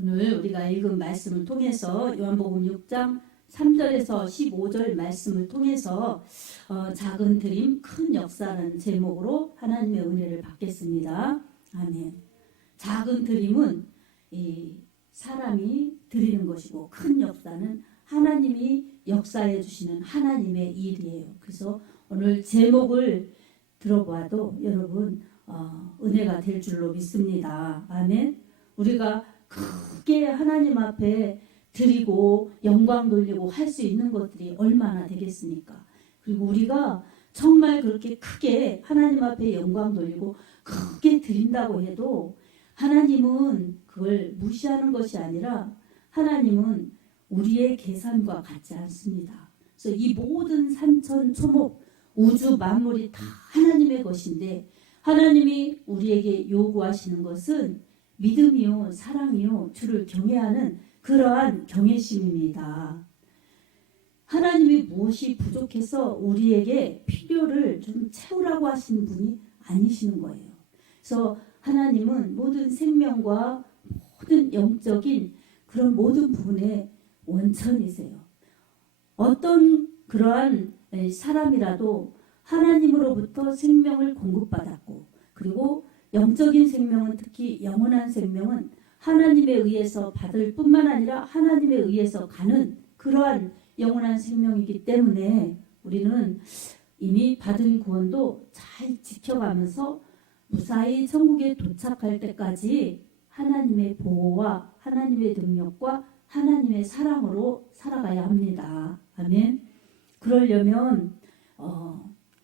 오늘 우리가 읽은 말씀을 통해서 요한복음 6장 3절에서 15절 말씀을 통해서 작은 드림 큰 역사라는 제목으로 하나님의 은혜를 받겠습니다. 아멘. 작은 드림은 사람이 드리는 것이고 큰 역사는 하나님이 역사해 주시는 하나님의 일이에요. 그래서 오늘 제목을 들어봐도 여러분 은혜가 될 줄로 믿습니다. 아멘. 우리가 크게 하나님 앞에 드리고 영광 돌리고 할 수 있는 것들이 얼마나 되겠습니까? 그리고 우리가 정말 그렇게 크게 하나님 앞에 영광 돌리고 크게 드린다고 해도 하나님은 그걸 무시하는 것이 아니라 하나님은 우리의 계산과 같지 않습니다. 그래서 이 모든 산천 초목 우주 만물이 다 하나님의 것인데 하나님이 우리에게 요구하시는 것은 믿음이요 사랑이요 주를 경외하는 그러한 경외심입니다. 하나님이 무엇이 부족해서 우리에게 필요를 좀 채우라고 하시는 분이 아니시는 거예요. 그래서 하나님은 모든 생명과 모든 영적인 그런 모든 부분의 원천이세요. 어떤 그러한 사람이라도 하나님으로부터 생명을 공급받았고 그리고 영적인 생명은 특히 영원한 생명은 하나님에 의해서 받을 뿐만 아니라 하나님에 의해서 가는 그러한 영원한 생명이기 때문에 우리는 이미 받은 구원도 잘 지켜가면서 무사히 천국에 도착할 때까지 하나님의 보호와 하나님의 능력과 하나님의 사랑으로 살아가야 합니다. 아멘. 그러려면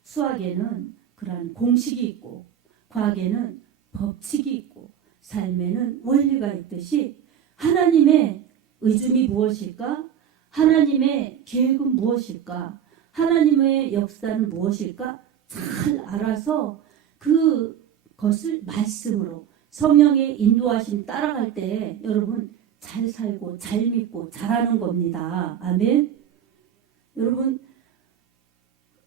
수학에는 그러한 공식이 있고 과학에는 법칙이 있고 삶에는 원리가 있듯이 하나님의 의중이 무엇일까? 하나님의 계획은 무엇일까? 하나님의 역사는 무엇일까? 잘 알아서 그것을 말씀으로 성령의 인도하심 따라갈 때 여러분 잘 살고 잘 믿고 잘하는 겁니다. 아멘. 여러분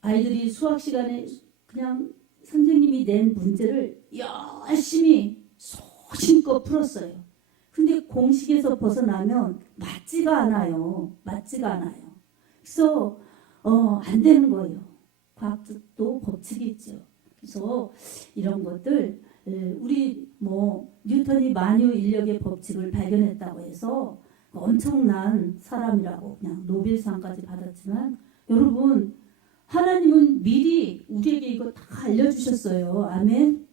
아이들이 수학 시간에 그냥 선생님이 낸 문제를 열심히 소신껏 풀었어요. 근데 공식에서 벗어나면 맞지가 않아요. 그래서 안 되는 거예요. 과학도 법칙이 있죠. 그래서 이런 것들 우리 뉴턴이 만유 인력의 법칙을 발견했다고 해서 엄청난 사람이라고 그냥 노벨상까지 받았지만 여러분 하나님은 미리 우리에게 이거 다 알려주셨어요. 아멘.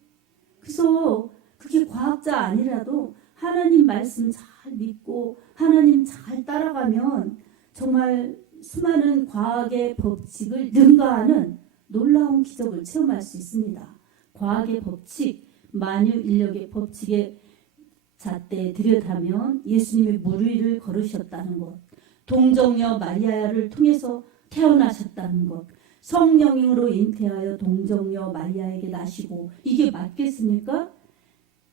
그래서 그게 과학자 아니라도 하나님 말씀 잘 믿고 하나님 잘 따라가면 정말 수많은 과학의 법칙을 능가하는 놀라운 기적을 체험할 수 있습니다. 과학의 법칙, 만유인력의 법칙의 잣대에 들여다면 예수님이 물 위를 걸으셨다는 것, 동정녀 마리아를 통해서 태어나셨다는 것, 성령으로 잉태하여 동정녀 마리아에게 나시고 이게 맞겠습니까?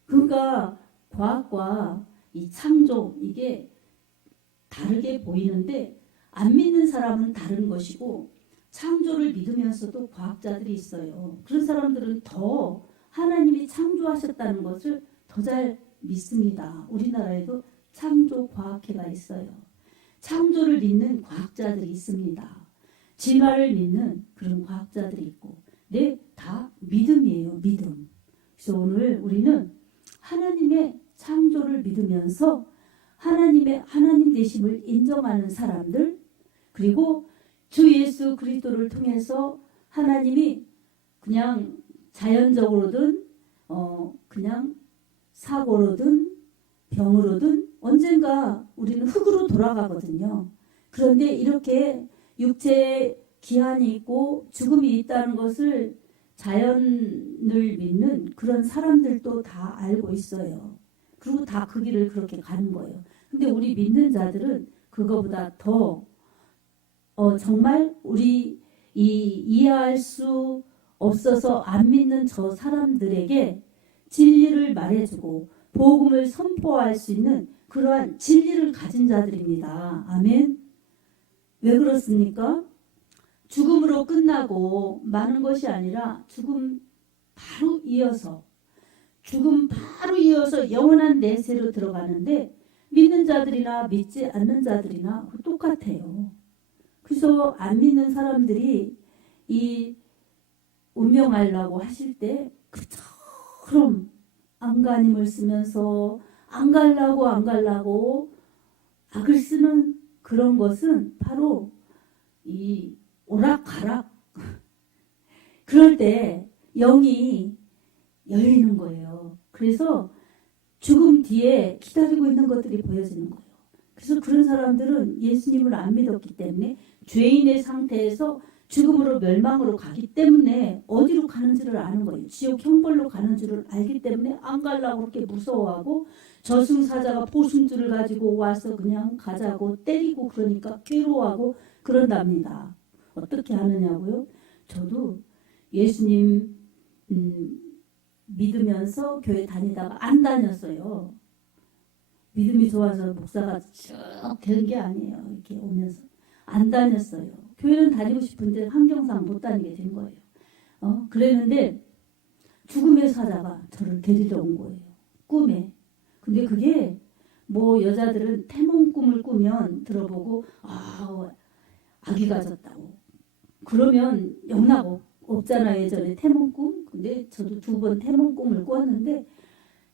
그러니까 과학과 이 창조 이게 다르게 보이는데 안 믿는 사람은 다른 것이고 창조를 믿으면서도 과학자들이 있어요. 그런 사람들은 더 하나님이 창조하셨다는 것을 더 잘 믿습니다. 우리나라에도 창조과학회가 있어요. 창조를 믿는 과학자들이 있습니다. 진화를 믿는 그런 과학자들이 있고 다 믿음이에요. 믿음. 그래서 오늘 우리는 하나님의 창조를 믿으면서 하나님 되심을 인정하는 사람들 그리고 주 예수 그리스도를 통해서 하나님이 그냥 자연적으로든 그냥 사고로든 병으로든 언젠가 우리는 흙으로 돌아가거든요. 그런데 이렇게 육체에 기한이 있고 죽음이 있다는 것을 자연을 믿는 그런 사람들도 다 알고 있어요. 그리고 다 그 길을 그렇게 가는 거예요. 근데 우리 믿는 자들은 그거보다 더 정말 우리 이해할 수 없어서 안 믿는 저 사람들에게 진리를 말해주고 복음을 선포할 수 있는 그러한 진리를 가진 자들입니다. 아멘. 왜 그렇습니까? 죽음으로 끝나고 마는 것이 아니라 죽음 바로 이어서 영원한 내세로 들어가는데 믿는 자들이나 믿지 않는 자들이나 똑같아요. 그래서 안 믿는 사람들이 이 운명하려고 하실 때 그처럼 안간힘을 쓰면서 안 갈라고 악을 쓰는 그런 것은 바로 이 오락가락 그럴 때 영이 열리는 거예요. 그래서 죽음 뒤에 기다리고 있는 것들이 보여지는 거예요. 그래서 그런 사람들은 예수님을 안 믿었기 때문에 죄인의 상태에서 죽음으로 멸망으로 가기 때문에 어디로 가는지를 아는 거예요. 지옥 형벌로 가는 줄을 알기 때문에 안 가려고 그렇게 무서워하고 저승사자가 포승줄을 가지고 와서 그냥 가자고 때리고 그러니까 괴로워하고 그런답니다. 어떻게 하느냐고요? 저도 예수님 믿으면서 교회 다니다가 안 다녔어요. 믿음이 좋아서 목사가 쭉 되는 게 아니에요. 이렇게 오면서 안 다녔어요. 교회는 다니고 싶은데 환경상 못 다니게 된 거예요. 그랬는데 죽음의 사자가 저를 데리러 온 거예요. 꿈에. 근데 그게 뭐 여자들은 태몽 꿈을 꾸면 들어보고 아기 가졌다고. 그러면 영락 없잖아요. 예전에 태몽 꿈. 근데 저도 2번 태몽 꿈을 꿨는데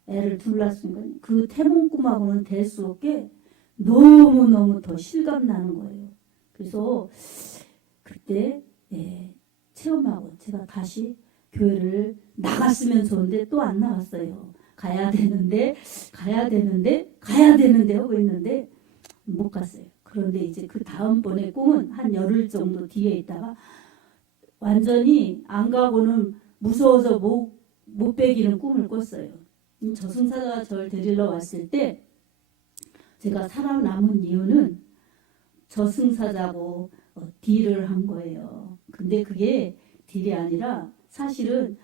애를 둘 낳았으니까 그 태몽 꿈하고는 될 수 없게 너무너무 더 실감나는 거예요. 그래서 그때 체험하고 제가 다시 교회를 나갔으면 좋은데 또 안 나갔어요. 가야 되는데 하고 있는데 못 갔어요. 그런데 이제 그 다음번에 꿈은 한 열흘 정도 뒤에 있다가 완전히 안 가고는 무서워서 못 베기는 꿈을 꿨어요. 저승사자가 저를 데리러 왔을 때 제가 살아남은 이유는 저승사자고 딜을 한 거예요. 근데 그게 딜이 아니라 사실은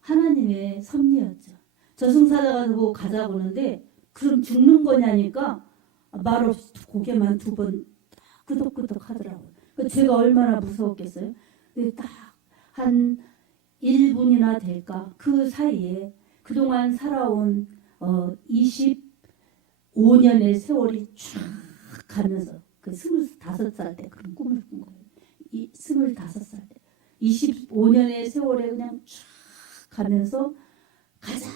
하나님의 섭리였죠. 저승사자가 보고 가자고 하는데 그럼 죽는 거냐니까 말없이 고개만 2번 끄덕끄덕 하더라고요. 제가 얼마나 무서웠겠어요. 딱 한 1분이나 될까 그 사이에 그동안 살아온 25년의 세월이 쫙 가면서 그 25살 때 그런 꿈을 꾼 거예요. 25살 때 25년의 세월에 그냥 쫙 가면서 가장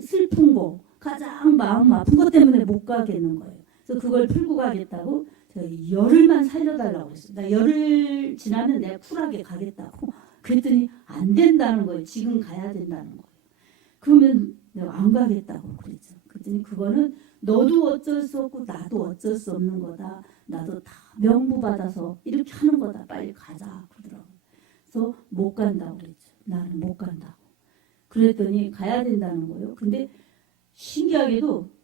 슬픈 거 가장 마음 아픈 것 때문에 못 가겠는 거예요. 그래서 그걸 풀고 가겠다고 제가 열흘만 살려달라고 했어요. 나 열흘 지나면 내가 쿨하게 가겠다고 그랬더니 안 된다는 거예요. 지금 가야 된다는 거예요. 그러면 내가 안 가겠다고 그랬죠. 그랬더니 그거는 너도 어쩔 수 없고 나도 어쩔 수 없는 거다. 나도 다 명부받아서 이렇게 하는 거다. 빨리 가자 그러더라고요. 그래서 못 간다고 그랬죠. 나는 못 간다고. 그랬더니 가야 된다는 거예요. 근데 신기하게도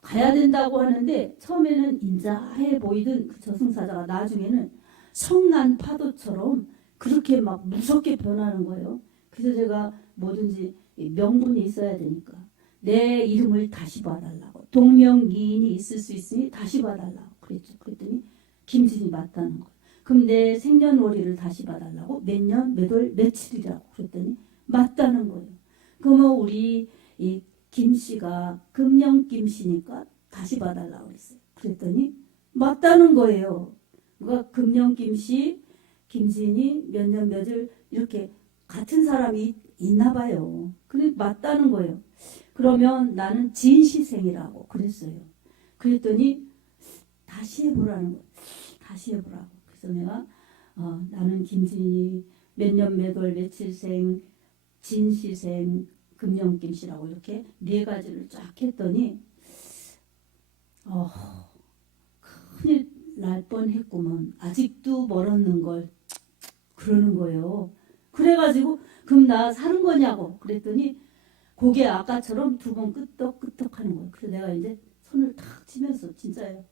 가야 된다고 하는데 처음에는 인자해 보이던 그 저승사자가 나중에는 성난 파도처럼 그렇게 막 무섭게 변하는 거예요. 그래서 제가 뭐든지 명분이 있어야 되니까 내 이름을 다시 봐달라고 동명이인이 있을 수 있으니 다시 봐달라고 그랬죠. 그랬더니 김진이 맞다는 거예요. 그럼 내 생년월일을 다시 봐달라고 몇 년, 몇 월, 며칠이라고 그랬더니 맞다는 거예요. 그러면 우리 이 김씨가 금령 김씨니까 다시 봐달라고 그랬어요. 그랬더니 맞다는 거예요. 그러니까 금령 김씨, 김진이 몇 년 몇일 이렇게 같은 사람이 있나 봐요. 그래 맞다는 거예요. 그러면 나는 진시생이라고 그랬어요. 그랬더니 다시 해보라는 거예요. 다시 해보라고. 그래서 내가 나는 김진이 몇 년 몇 월 며칠생 진시생 금령김씨라고 이렇게 4가지를 쫙 했더니 큰일 날 뻔했구먼. 아직도 멀었는 걸 그러는 거예요. 그래가지고 그럼 나 사는 거냐고 그랬더니 고개 아까처럼 2번 끄덕끄덕 하는 거예요. 그래서 내가 이제 손을 탁 치면서 진짜예요.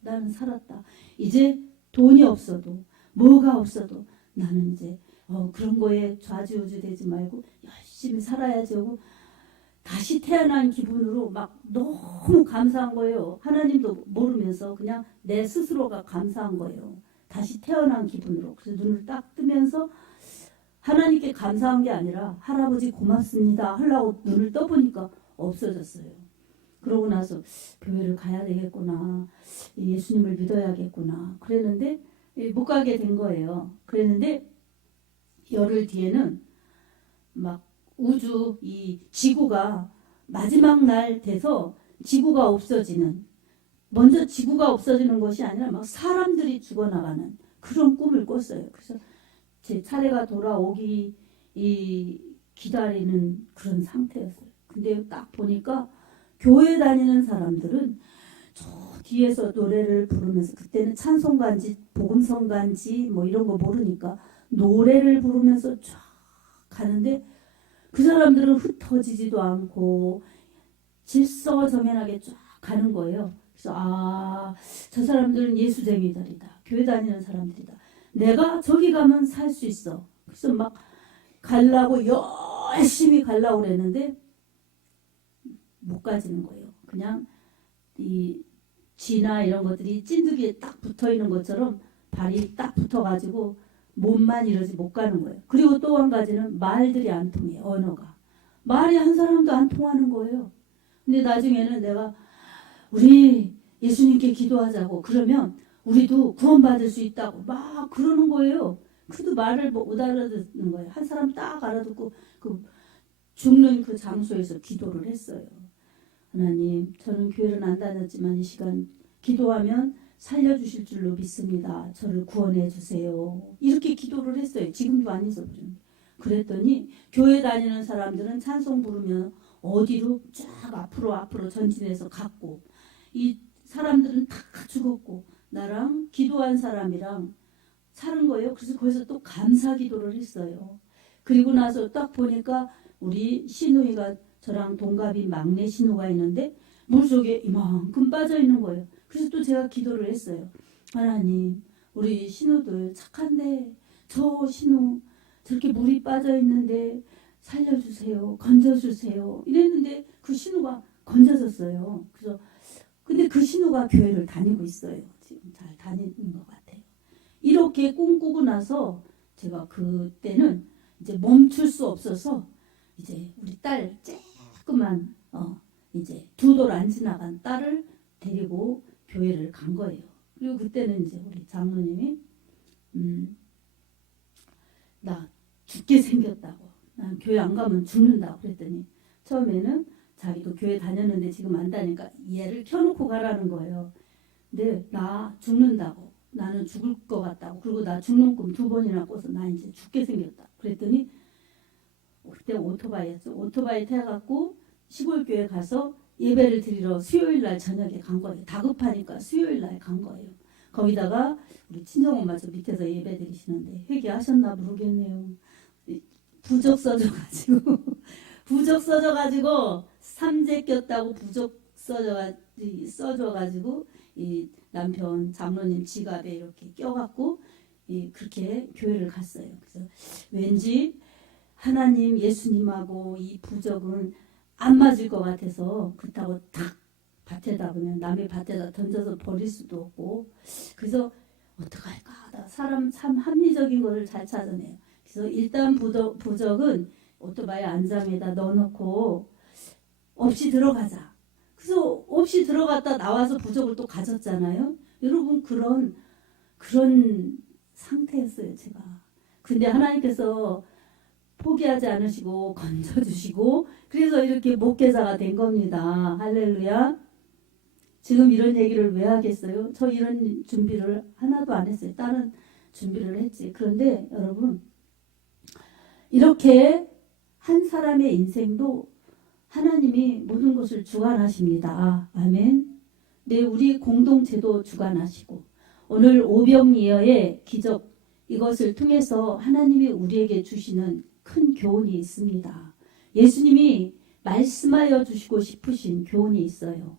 나는 살았다. 이제 돈이 없어도 뭐가 없어도 나는 이제 그런 거에 좌지우지 되지 말고 열심히 살아야지 하고 다시 태어난 기분으로 막 너무 감사한 거예요. 하나님도 모르면서 그냥 내 스스로가 감사한 거예요. 다시 태어난 기분으로. 그래서 눈을 딱 뜨면서 하나님께 감사한 게 아니라 할아버지 고맙습니다 하려고 눈을 떠보니까 없어졌어요. 그러고 나서 교회를 가야 되겠구나. 예수님을 믿어야겠구나. 그랬는데 못 가게 된 거예요. 그랬는데 열흘 뒤에는 막 우주 이 지구가 마지막 날 돼서 지구가 없어지는, 먼저 지구가 없어지는 것이 아니라 막 사람들이 죽어나가는 그런 꿈을 꿨어요. 그래서 제 차례가 돌아오기 기다리는 그런 상태였어요. 근데 딱 보니까 교회 다니는 사람들은 저 뒤에서 노래를 부르면서, 그때는 찬송가인지 복음성가인지 뭐 이런 거 모르니까 노래를 부르면서 쫙 가는데, 그 사람들은 흩어지지도 않고 질서정연하게 쫙 가는 거예요. 그래서 저 사람들은 예수쟁이들이다. 교회 다니는 사람들이다. 내가 저기 가면 살 수 있어. 그래서 막 가려고 열심히 가려고 그랬는데 못 가지는 거예요. 그냥 이 쥐나 이런 것들이 찐득이에 딱 붙어 있는 것처럼 발이 딱 붙어가지고 몸만 이러지 못 가는 거예요. 그리고 또 한 가지는 말들이 안 통해요. 언어가. 말이 한 사람도 안 통하는 거예요. 근데 나중에는 내가 우리 예수님께 기도하자고 그러면 우리도 구원받을 수 있다고 막 그러는 거예요. 그래도 말을 못 알아듣는 거예요. 한 사람 딱 알아듣고 그 죽는 그 장소에서 기도를 했어요. 하나님, 저는 교회를 안 다녔지만 이 시간 기도하면 살려주실 줄로 믿습니다. 저를 구원해 주세요. 이렇게 기도를 했어요. 지금도 안 있어. 그랬더니 교회 다니는 사람들은 찬송 부르면 어디로 쫙 앞으로 전진해서 갔고, 이 사람들은 다 죽었고 나랑 기도한 사람이랑 사는 거예요. 그래서 거기서 또 감사 기도를 했어요. 그리고 나서 딱 보니까 우리 시누이가 저랑 동갑인 막내 신우가 있는데 물속에 이만큼 빠져 있는 거예요. 그래서 또 제가 기도를 했어요. 하나님, 우리 신우들 착한데 저 신우 저렇게 물이 빠져 있는데 살려주세요. 건져주세요. 이랬는데 그 신우가 건져졌어요. 그래서 근데 그 신우가 교회를 다니고 있어요. 지금 잘 다니는 것 같아요. 이렇게 꿈꾸고 나서 제가 그때는 이제 멈출 수 없어서 이제 우리 딸 조그만 이제 2돌 안 지나간 딸을 데리고 교회를 간 거예요. 그리고 그때는 이제 우리 장로님이 나 죽게 생겼다고, 난 교회 안 가면 죽는다고 그랬더니 처음에는 자기도 교회 다녔는데 지금 안 다니까 얘를 켜놓고 가라는 거예요. 근데 나 죽는다고, 나는 죽을 것 같다고, 그리고 나 죽는 꿈 2번이나 꿔서 나 이제 죽게 생겼다 그랬더니 그때 오토바이였죠. 오토바이 타갖고 시골 교회 가서 예배를 드리러 수요일 날 저녁에 간 거예요. 다급하니까 수요일 날 간 거예요. 거기다가 우리 친정엄마 저 밑에서 예배 드리시는데 회개하셨나 모르겠네요. 부적 써져가지고 부적 써져가지고 삼재 꼈다고 부적 써져가지고 이 남편 장로님 지갑에 이렇게 껴갖고 그렇게 교회를 갔어요. 그래서 왠지 하나님 예수님하고 이 부적은 안 맞을 것 같아서 그렇다고 탁 밭에다 그냥 남의 밭에다 던져서 버릴 수도 없고, 그래서 어떡할까, 사람 참 합리적인 거를 잘 찾아내요. 그래서 일단 부적은 오토바이 안장에다 넣어놓고 없이 들어가자. 그래서 없이 들어갔다 나와서 부적을 또 가졌잖아요. 여러분 그런 상태였어요 제가. 근데 하나님께서 포기하지 않으시고 건져주시고 그래서 이렇게 목회자가 된 겁니다. 할렐루야. 지금 이런 얘기를 왜 하겠어요? 저 이런 준비를 하나도 안 했어요. 다른 준비를 했지. 그런데 여러분 이렇게 한 사람의 인생도 하나님이 모든 것을 주관하십니다. 아멘. 네, 우리 공동체도 주관하시고 오늘 오병이어의 기적 이것을 통해서 하나님이 우리에게 주시는 큰 교훈이 있습니다. 예수님이 말씀하여 주시고 싶으신 교훈이 있어요.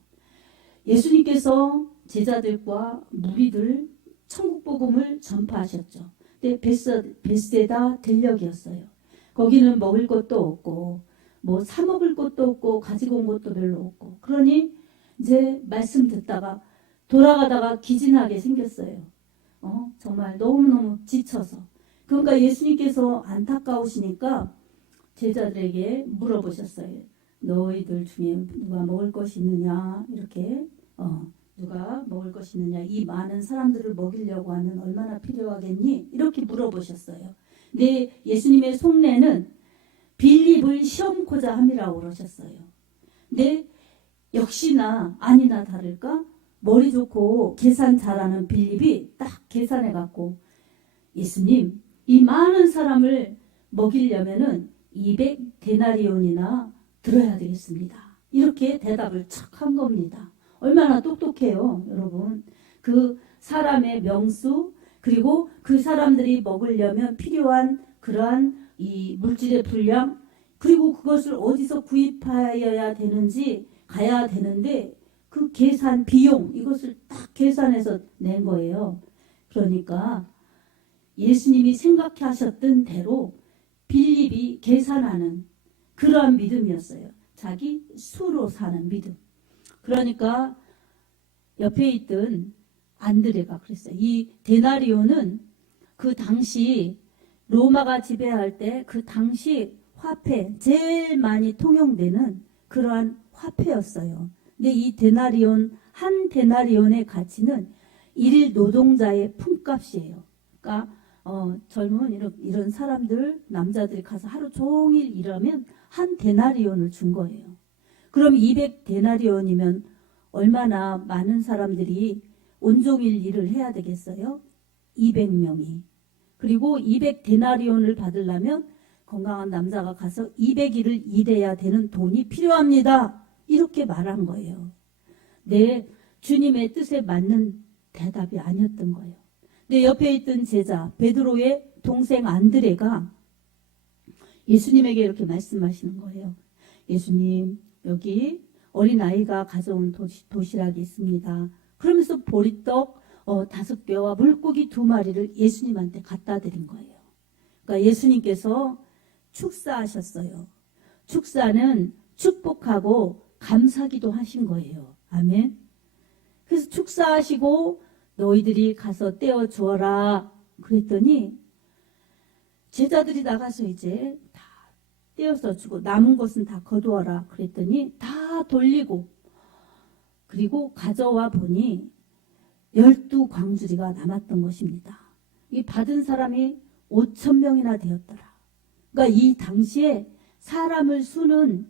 예수님께서 제자들과 무리들 천국 복음을 전파하셨죠. 근데 벳세다 들녘이었어요. 거기는 먹을 것도 없고 뭐 사 먹을 것도 없고 가지고 온 것도 별로 없고, 그러니 이제 말씀 듣다가 돌아가다가 기진하게 생겼어요. 정말 너무너무 지쳐서. 그러니까 예수님께서 안타까우시니까 제자들에게 물어보셨어요. 너희들 중에 누가 먹을 것이 있느냐 이렇게 누가 먹을 것이 있느냐 이 많은 사람들을 먹이려고 하면 얼마나 필요하겠니 이렇게 물어보셨어요. 근데 예수님의 속내는 빌립을 시험코자 함이라고 그러셨어요. 근데 역시나 아니나 다를까 머리 좋고 계산 잘하는 빌립이 딱 계산해 갖고 예수님 이 많은 사람을 먹이려면은 200데나리온이나 들어야 되겠습니다. 이렇게 대답을 착 한 겁니다. 얼마나 똑똑해요, 여러분. 그 사람의 명수 그리고 그 사람들이 먹으려면 필요한 그러한 이 물질의 분량 그리고 그것을 어디서 구입하여야 되는지 가야 되는데 그 계산 비용 이것을 딱 계산해서 낸 거예요. 그러니까 예수님이 생각하셨던 대로 빌립이 계산하는 그러한 믿음이었어요. 자기 수로 사는 믿음. 그러니까 옆에 있던 안드레가 그랬어요. 이 데나리온은 그 당시 로마가 지배할 때 그 당시 화폐 제일 많이 통용되는 그러한 화폐였어요. 근데 이 데나리온 한 데나리온의 가치는 일일 노동자의 품값이에요. 그러니까 젊은 이런 사람들 남자들이 가서 하루 종일 일하면 한 데나리온을 준 거예요. 그럼 200데나리온이면 얼마나 많은 사람들이 온종일 일을 해야 되겠어요? 200명이. 그리고 200데나리온을 받으려면 건강한 남자가 가서 200일을 일해야 되는 돈이 필요합니다. 이렇게 말한 거예요. 네, 주님의 뜻에 맞는 대답이 아니었던 거예요. 내 옆에 있던 제자 베드로의 동생 안드레가 예수님에게 이렇게 말씀하시는 거예요. 예수님, 여기 어린아이가 가져온 도시락이 있습니다. 그러면서 보리떡 5개와 물고기 2마리를 예수님한테 갖다 드린 거예요. 그러니까 예수님께서 축사하셨어요. 축사는 축복하고 감사기도 하신 거예요. 아멘. 그래서 축사하시고 너희들이 가서 떼어 주어라 그랬더니 제자들이 나가서 이제 다 떼어서 주고 남은 것은 다 거두어라 그랬더니 다 돌리고 그리고 가져와 보니 12광주리가 남았던 것입니다. 이 받은 사람이 5,000명이나 되었더라. 그러니까 이 당시에 사람을 수는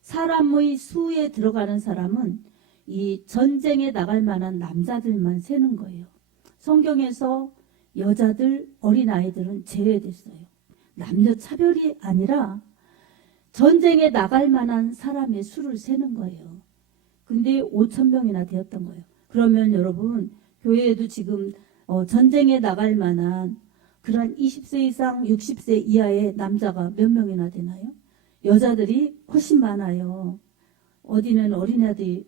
사람의 수에 들어가는 사람은 이 전쟁에 나갈 만한 남자들만 세는 거예요. 성경에서 여자들, 어린아이들은 제외됐어요. 남녀 차별이 아니라 전쟁에 나갈 만한 사람의 수를 세는 거예요. 근데 5,000명이나 되었던 거예요. 그러면 여러분 교회에도 지금 전쟁에 나갈 만한 그런 20세 이상 60세 이하의 남자가 몇 명이나 되나요? 여자들이 훨씬 많아요. 어디는 어린애들이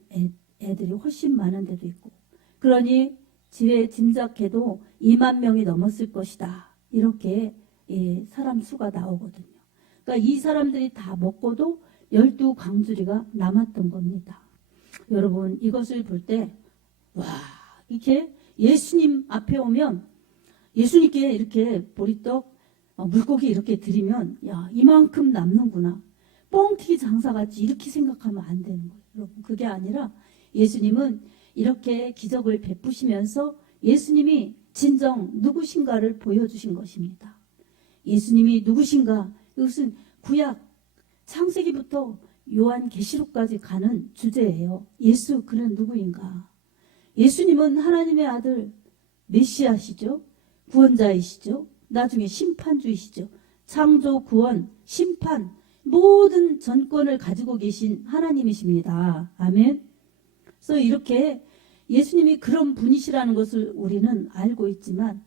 훨씬 많은 데도 있고. 그러니 지레 짐작해도 2만 명이 넘었을 것이다. 이렇게 사람 수가 나오거든요. 그러니까 이 사람들이 다 먹고도 12광주리가 남았던 겁니다. 여러분 이것을 볼 때 와 이렇게 예수님 앞에 오면 예수님께 이렇게 보리떡 물고기 이렇게 드리면 야 이만큼 남는구나. 뻥튀기 장사같이 이렇게 생각하면 안 되는 거예요. 여러분 그게 아니라 예수님은 이렇게 기적을 베푸시면서 예수님이 진정 누구신가를 보여주신 것입니다. 예수님이 누구신가 이것은 구약 창세기부터 요한계시록까지 가는 주제예요. 예수 그는 누구인가. 예수님은 하나님의 아들 메시아시죠. 구원자이시죠. 나중에 심판주이시죠. 창조, 구원, 심판 모든 전권을 가지고 계신 하나님이십니다. 아멘. 그래서 이렇게 예수님이 그런 분이시라는 것을 우리는 알고 있지만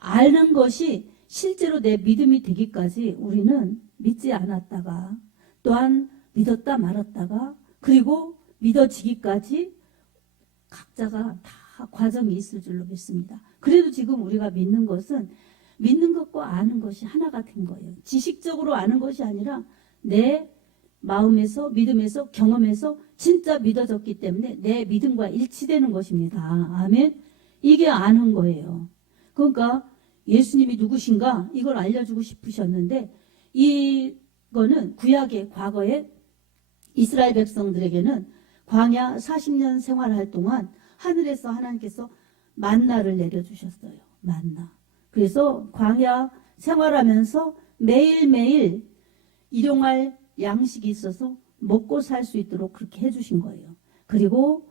아는 것이 실제로 내 믿음이 되기까지 우리는 믿지 않았다가 또한 믿었다 말았다가 그리고 믿어지기까지 각자가 다 과정이 있을 줄로 믿습니다. 그래도 지금 우리가 믿는 것은 믿는 것과 아는 것이 하나가 된 거예요. 지식적으로 아는 것이 아니라 내 마음에서 믿음에서 경험에서 진짜 믿어졌기 때문에 내 믿음과 일치되는 것입니다. 아멘. 이게 아는 거예요. 그러니까 예수님이 누구신가 이걸 알려주고 싶으셨는데 이거는 구약의 과거에 이스라엘 백성들에게는 광야 40년 생활할 동안 하늘에서 하나님께서 만나를 내려주셨어요. 만나. 그래서 광야 생활하면서 매일매일 일용할 양식이 있어서 먹고 살 수 있도록 그렇게 해주신 거예요. 그리고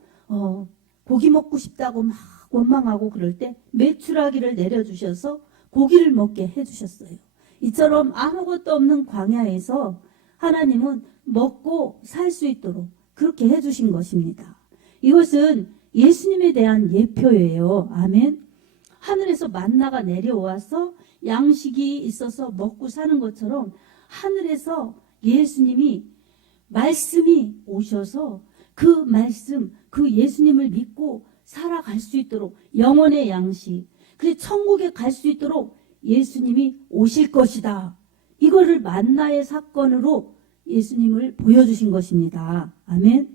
고기 먹고 싶다고 막 원망하고 그럴 때 메추라기를 내려주셔서 고기를 먹게 해주셨어요. 이처럼 아무것도 없는 광야에서 하나님은 먹고 살 수 있도록 그렇게 해주신 것입니다. 이것은 예수님에 대한 예표예요. 아멘. 하늘에서 만나가 내려와서 양식이 있어서 먹고 사는 것처럼 하늘에서 예수님이 말씀이 오셔서 그 말씀, 그 예수님을 믿고 살아갈 수 있도록 영혼의 양식, 그래서 천국에 갈 수 있도록 예수님이 오실 것이다. 이거를 만나의 사건으로 예수님을 보여주신 것입니다. 아멘.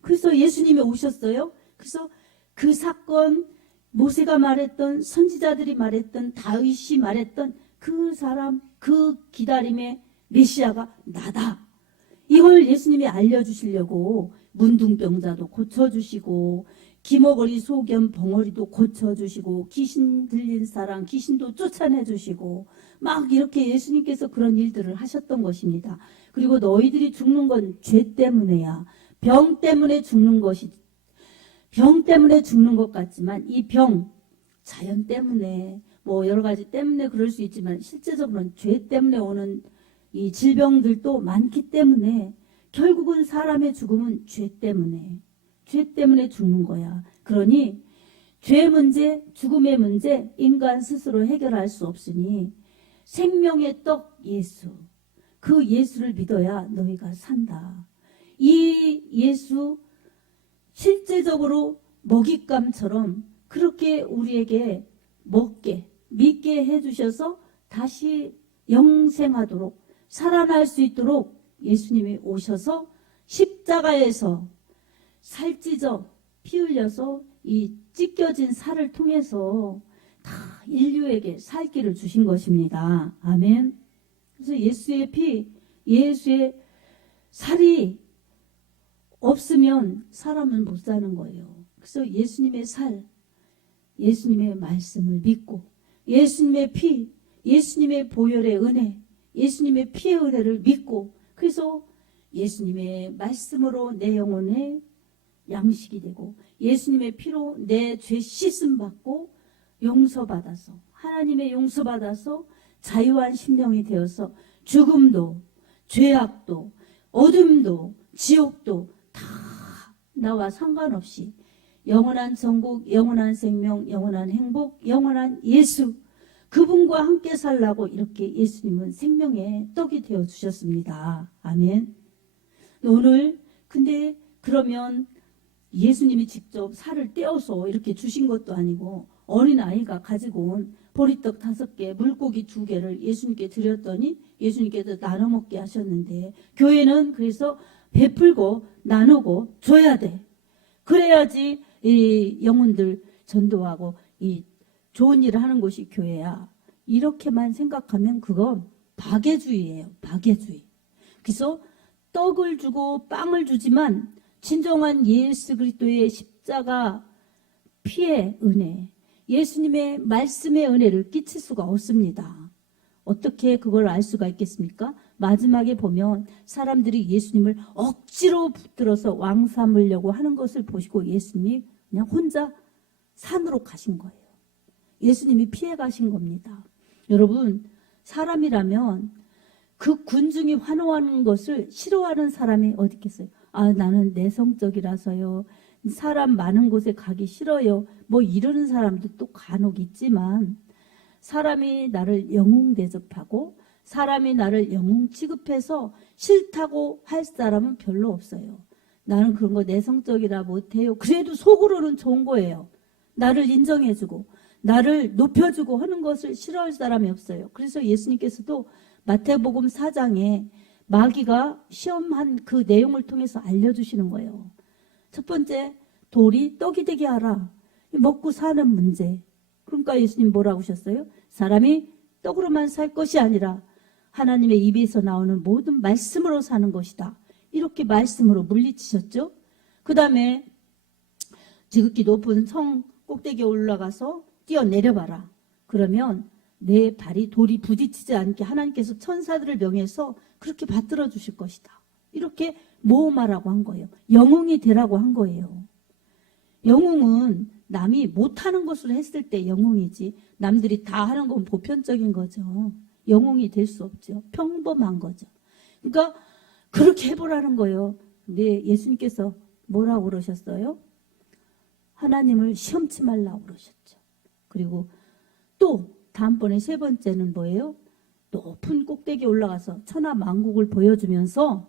그래서 예수님이 오셨어요. 그래서 그 사건, 모세가 말했던, 선지자들이 말했던, 다윗이 말했던 그 사람, 그 기다림의 메시아가 나다. 이걸 예수님이 알려주시려고 문둥병자도 고쳐주시고 기머거리 소견 벙어리도 고쳐주시고 귀신 들린 사람 귀신도 쫓아내주시고 막 이렇게 예수님께서 그런 일들을 하셨던 것입니다. 그리고 너희들이 죽는 건 죄 때문에야, 병 때문에 죽는 것이, 병 때문에 죽는 것 같지만 이 병, 자연 때문에 뭐 여러 가지 때문에 그럴 수 있지만 실제적으로는 죄 때문에 오는 이 질병들도 많기 때문에 결국은 사람의 죽음은 죄 때문에 죽는 거야. 그러니 죄 문제, 죽음의 문제 인간 스스로 해결할 수 없으니 생명의 떡 예수, 그 예수를 믿어야 너희가 산다. 이 예수 실제적으로 먹잇감처럼 그렇게 우리에게 먹게, 믿게 해주셔서 다시 영생하도록 살아날 수 있도록 예수님이 오셔서 십자가에서 살 찢어 피 흘려서 이 찢겨진 살을 통해서 다 인류에게 살 길을 주신 것입니다. 아멘. 그래서 예수의 피, 예수의 살이 없으면 사람은 못 사는 거예요. 그래서 예수님의 살, 예수님의 말씀을 믿고 예수님의 피, 예수님의 보혈의 은혜, 예수님의 피의 은혜를 믿고 그래서 예수님의 말씀으로 내 영혼에 양식이 되고 예수님의 피로 내 죄 씻음 받고 용서받아서 하나님의 용서받아서 자유한 심령이 되어서 죽음도 죄악도 어둠도 지옥도 다 나와 상관없이 영원한 천국, 영원한 생명, 영원한 행복, 영원한 예수 그분과 함께 살라고 이렇게 예수님은 생명의 떡이 되어 주셨습니다. 아멘. 오늘 근데 그러면 예수님이 직접 살을 떼어서 이렇게 주신 것도 아니고 어린아이가 가지고 온 보리떡 5개, 물고기 2개를 예수님께 드렸더니 예수님께서 나눠 먹게 하셨는데 교회는 그래서 베풀고 나누고 줘야 돼. 그래야지 이 영혼들 전도하고 이 좋은 일을 하는 곳이 교회야. 이렇게만 생각하면 그건 박애주의예요. 박애주의. 그래서 떡을 주고 빵을 주지만 진정한 예수 그리스도의 십자가 피의 은혜, 예수님의 말씀의 은혜를 끼칠 수가 없습니다. 어떻게 그걸 알 수가 있겠습니까? 마지막에 보면 사람들이 예수님을 억지로 붙들어서 왕 삼으려고 하는 것을 보시고 예수님이 그냥 혼자 산으로 가신 거예요. 예수님이 피해 가신 겁니다. 여러분, 사람이라면 그 군중이 환호하는 것을 싫어하는 사람이 어디 있겠어요? 아, 나는 내성적이라서요. 사람 많은 곳에 가기 싫어요. 뭐 이러는 사람도 또 간혹 있지만 사람이 나를 영웅 대접하고 사람이 나를 영웅 취급해서 싫다고 할 사람은 별로 없어요. 나는 그런 거 내성적이라 못해요. 그래도 속으로는 좋은 거예요. 나를 인정해주고 나를 높여주고 하는 것을 싫어할 사람이 없어요. 그래서 예수님께서도 마태복음 4장에 마귀가 시험한 그 내용을 통해서 알려주시는 거예요. 첫 번째, 돌이 떡이 되게 하라. 먹고 사는 문제. 그러니까 예수님 뭐라고 하셨어요? 사람이 떡으로만 살 것이 아니라 하나님의 입에서 나오는 모든 말씀으로 사는 것이다. 이렇게 말씀으로 물리치셨죠. 그 다음에 지극히 높은 성 꼭대기에 올라가서 뛰어내려봐라. 그러면 내 발이 돌이 부딪히지 않게 하나님께서 천사들을 명해서 그렇게 받들어 주실 것이다. 이렇게 모험하라고 한 거예요. 영웅이 되라고 한 거예요. 영웅은 남이 못하는 것으로 했을 때 영웅이지, 남들이 다 하는 건 보편적인 거죠. 영웅이 될 수 없죠. 평범한 거죠. 그러니까 그렇게 해보라는 거예요. 근데 예수님께서 뭐라고 그러셨어요? 하나님을 시험치 말라고 그러셨죠. 그리고 또 다음번에 세 번째는 뭐예요? 높은 꼭대기에 올라가서 천하 만국을 보여주면서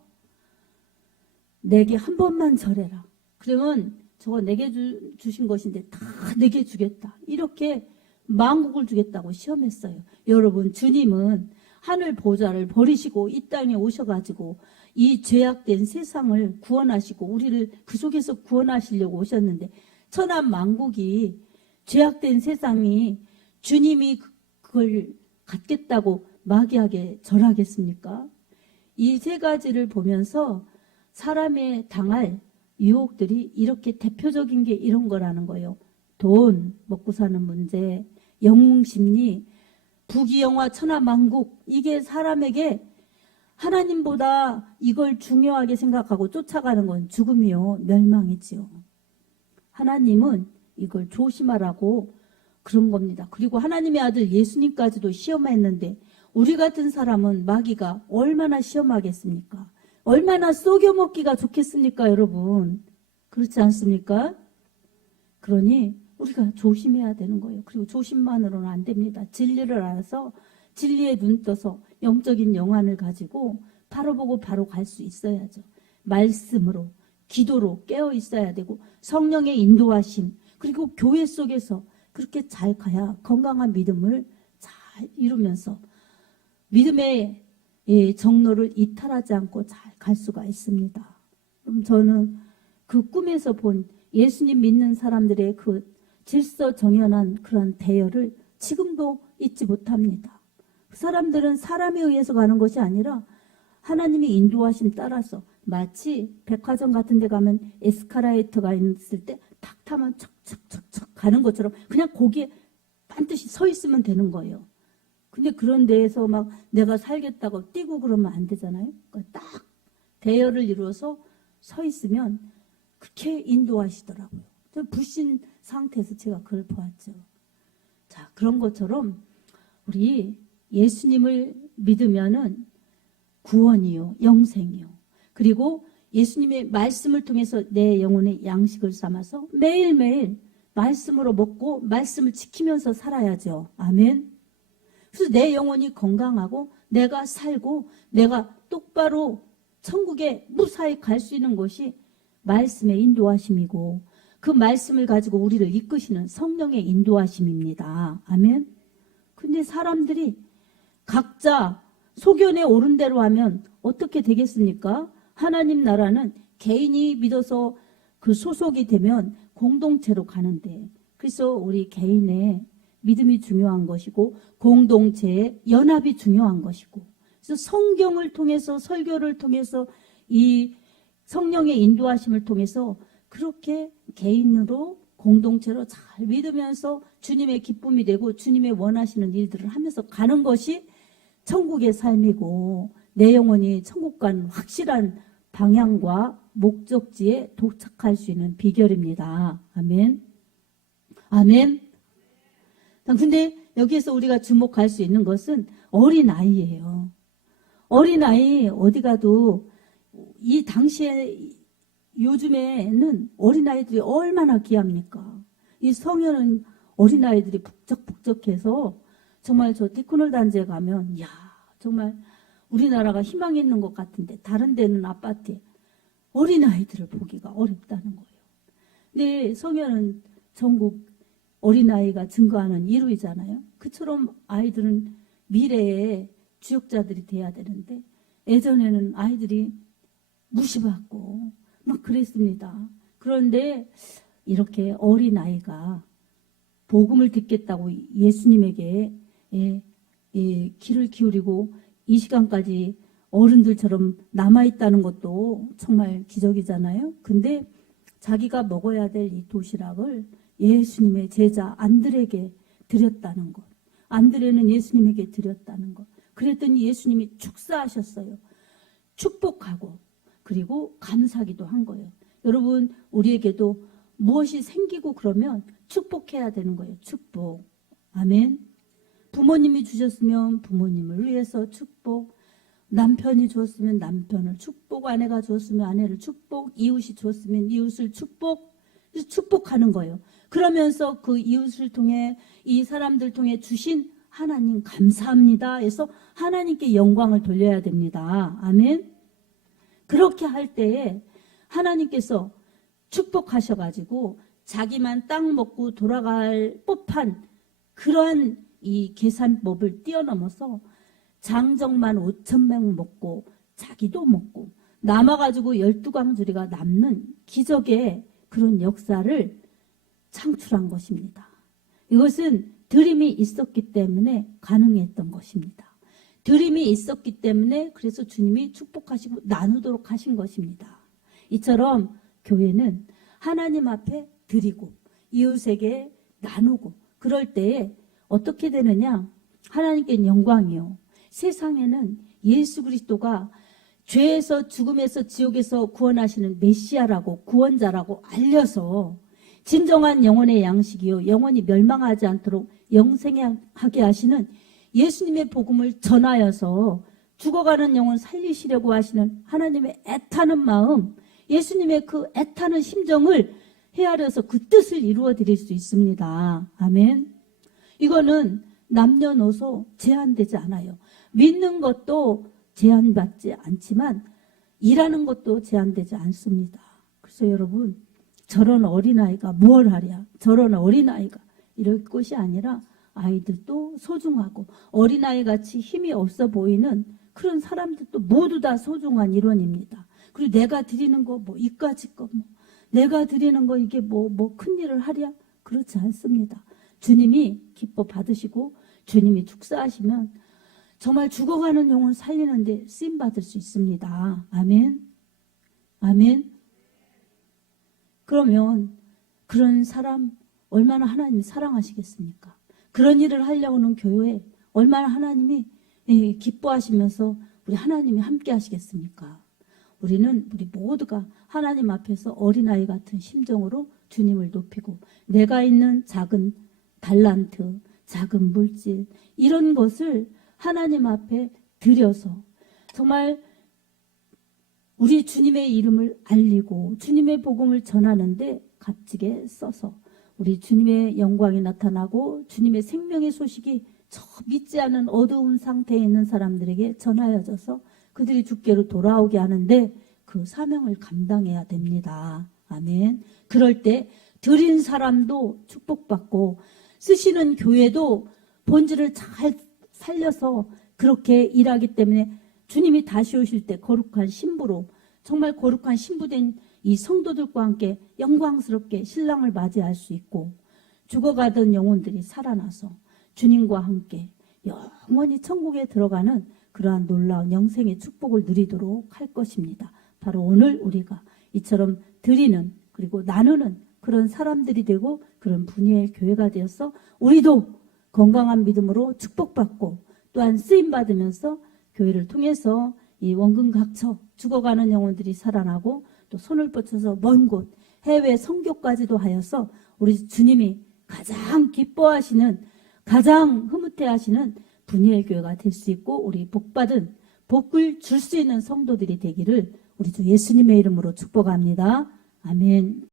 내게 한 번만 절해라. 그러면 저거 내게 주신 것인데 다 내게 주겠다. 이렇게 만국을 주겠다고 시험했어요. 여러분, 주님은 하늘 보좌를 버리시고 이 땅에 오셔가지고 이 죄악된 세상을 구원하시고 우리를 그 속에서 구원하시려고 오셨는데, 천하 만국이, 죄악된 세상이 주님이 그걸 갖겠다고 마귀에게 절하겠습니까? 이 세 가지를 보면서 사람의 당할 유혹들이 이렇게 대표적인 게 이런 거라는 거예요. 돈, 먹고 사는 문제, 영웅심리, 부귀영화, 천하만국, 이게 사람에게 하나님보다 이걸 중요하게 생각하고 쫓아가는 건 죽음이요, 멸망이지요. 하나님은 이걸 조심하라고 그런 겁니다. 그리고 하나님의 아들 예수님까지도 시험했는데 우리 같은 사람은 마귀가 얼마나 시험하겠습니까? 얼마나 속여먹기가 좋겠습니까, 여러분? 그렇지 않습니까? 그러니 우리가 조심해야 되는 거예요. 그리고 조심만으로는 안 됩니다. 진리를 알아서 진리에 눈 떠서 영적인 영안을 가지고 바로 보고 바로 갈 수 있어야죠. 말씀으로, 기도로 깨어 있어야 되고, 성령의 인도하심, 그리고 교회 속에서 그렇게 잘 가야 건강한 믿음을 잘 이루면서 믿음의 정로를 이탈하지 않고 잘 갈 수가 있습니다. 그럼 저는 그 꿈에서 본 예수님 믿는 사람들의 그 질서정연한 그런 대열을 지금도 잊지 못합니다. 그 사람들은 사람에 의해서 가는 것이 아니라 하나님의 인도하심 따라서, 마치 백화점 같은 데 가면 에스카레이터가 있을 때 탁 타면 척척척척 가는 것처럼 그냥 거기에 반드시 서 있으면 되는 거예요. 근데 그런 데에서 막 내가 살겠다고 뛰고 그러면 안 되잖아요. 그러니까 딱 대열을 이루어서 서 있으면 그렇게 인도하시더라고요. 불신 상태에서 제가 그걸 보았죠. 자, 그런 것처럼 우리 예수님을 믿으면은 구원이요, 영생이요. 그리고 예수님의 말씀을 통해서 내 영혼의 양식을 삼아서 매일매일 말씀으로 먹고 말씀을 지키면서 살아야죠. 아멘. 그래서 내 영혼이 건강하고 내가 살고 내가 똑바로 천국에 무사히 갈 수 있는 것이 말씀의 인도하심이고, 그 말씀을 가지고 우리를 이끄시는 성령의 인도하심입니다. 아멘. 근데 사람들이 각자 소견에 오른 대로 하면 어떻게 되겠습니까? 하나님 나라는 개인이 믿어서 그 소속이 되면 공동체로 가는데, 그래서 우리 개인의 믿음이 중요한 것이고 공동체의 연합이 중요한 것이고, 그래서 성경을 통해서, 설교를 통해서, 이 성령의 인도하심을 통해서 그렇게 개인으로 공동체로 잘 믿으면서 주님의 기쁨이 되고 주님의 원하시는 일들을 하면서 가는 것이 천국의 삶이고, 내 영혼이 천국 간 확실한 방향과 목적지에 도착할 수 있는 비결입니다. 아멘. 아멘. 근데 여기에서 우리가 주목할 수 있는 것은 어린아이예요. 어린아이 어디 가도, 이 당시에, 요즘에는 어린아이들이 얼마나 귀합니까? 이 성현은 어린아이들이 북적북적해서 정말 저 테크놀 단지에 가면, 이야, 정말 우리나라가 희망이 있는 것 같은데 다른 데는 아파트에 어린아이들을 보기가 어렵다는 거예요. 근데 성현은 전국 어린아이가 증거하는 이루이잖아요. 그처럼 아이들은 미래의 주역자들이 돼야 되는데, 예전에는 아이들이 무시받고 막 그랬습니다. 그런데 이렇게 어린아이가 복음을 듣겠다고 예수님에게 귀를 기울이고 이 시간까지 어른들처럼 남아있다는 것도 정말 기적이잖아요. 근데 자기가 먹어야 될 이 도시락을 예수님의 제자 안드레에게 드렸다는 것. 안드레는 예수님에게 드렸다는 것. 그랬더니 예수님이 축사하셨어요. 축복하고 그리고 감사기도 한 거예요. 여러분, 우리에게도 무엇이 생기고 그러면 축복해야 되는 거예요. 축복. 아멘. 부모님이 주셨으면 부모님을 위해서 축복, 남편이 주었으면 남편을 축복, 아내가 주었으면 아내를 축복, 이웃이 주었으면 이웃을 축복하는 거예요. 그러면서 그 이웃을 통해, 이 사람들 통해 주신 하나님 감사합니다 해서 하나님께 영광을 돌려야 됩니다. 아멘. 그렇게 할 때에 하나님께서 축복하셔가지고 자기만 땅 먹고 돌아갈 법한 그러한 이 계산법을 뛰어넘어서 장정만 5,000명 먹고 자기도 먹고 남아가지고 12광주리가 남는 기적의 그런 역사를 창출한 것입니다. 이것은 드림이 있었기 때문에 가능했던 것입니다. 드림이 있었기 때문에 그래서 주님이 축복하시고 나누도록 하신 것입니다. 이처럼 교회는 하나님 앞에 드리고 이웃에게 나누고 그럴 때에 어떻게 되느냐? 하나님께 영광이요. 세상에는 예수 그리스도가 죄에서 죽음에서 지옥에서 구원하시는 메시아라고 구원자라고 알려서 진정한 영혼의 양식이요 영원히 멸망하지 않도록 영생하게 하시는 예수님의 복음을 전하여서 죽어가는 영혼 살리시려고 하시는 하나님의 애타는 마음, 예수님의 그 애타는 심정을 헤아려서 그 뜻을 이루어 드릴 수 있습니다. 아멘. 이거는 남녀노소 제한되지 않아요. 믿는 것도 제한받지 않지만 일하는 것도 제한되지 않습니다. 그래서 여러분, 저런 어린아이가 뭘 하랴, 저런 어린아이가 이럴 것이 아니라 아이들도 소중하고 어린아이같이 힘이 없어 보이는 그런 사람들도 모두 다 소중한 일원입니다. 그리고 내가 드리는 거 뭐 이까짓 거 뭐 내가 드리는 거 이게 뭐 큰일을 하랴? 그렇지 않습니다. 주님이 기뻐 받으시고 주님이 축사하시면 정말 죽어가는 영혼 살리는데 쓰임받을 수 있습니다. 아멘. 아멘. 그러면 그런 사람 얼마나 하나님이 사랑하시겠습니까? 그런 일을 하려고 하는 교회에 얼마나 하나님이 기뻐하시면서 우리 하나님이 함께 하시겠습니까? 우리 모두가 하나님 앞에서 어린아이 같은 심정으로 주님을 높이고 내가 있는 작은 달란트, 작은 물질 이런 것을 하나님 앞에 드려서 정말 우리 주님의 이름을 알리고 주님의 복음을 전하는데 값지게 써서 우리 주님의 영광이 나타나고 주님의 생명의 소식이 저 믿지 않은 어두운 상태에 있는 사람들에게 전하여져서 그들이 주께로 돌아오게 하는데 그 사명을 감당해야 됩니다. 아멘. 그럴 때 드린 사람도 축복받고 쓰시는 교회도 본질을 잘 살려서 그렇게 일하기 때문에 주님이 다시 오실 때 거룩한 신부로 정말 거룩한 신부된 이 성도들과 함께 영광스럽게 신랑을 맞이할 수 있고 죽어가던 영혼들이 살아나서 주님과 함께 영원히 천국에 들어가는 그러한 놀라운 영생의 축복을 누리도록 할 것입니다. 바로 오늘 우리가 이처럼 드리는 그리고 나누는 그런 사람들이 되고 그런 분야의 교회가 되어서 우리도 건강한 믿음으로 축복받고 또한 쓰임받으면서 교회를 통해서 이 원금 각처 죽어가는 영혼들이 살아나고 또 손을 뻗쳐서 먼 곳 해외 선교까지도 하여서 우리 주님이 가장 기뻐하시는 가장 흐뭇해하시는 분야의 교회가 될 수 있고 우리 복받은 복을 줄 수 있는 성도들이 되기를 우리 주 예수님의 이름으로 축복합니다. 아멘.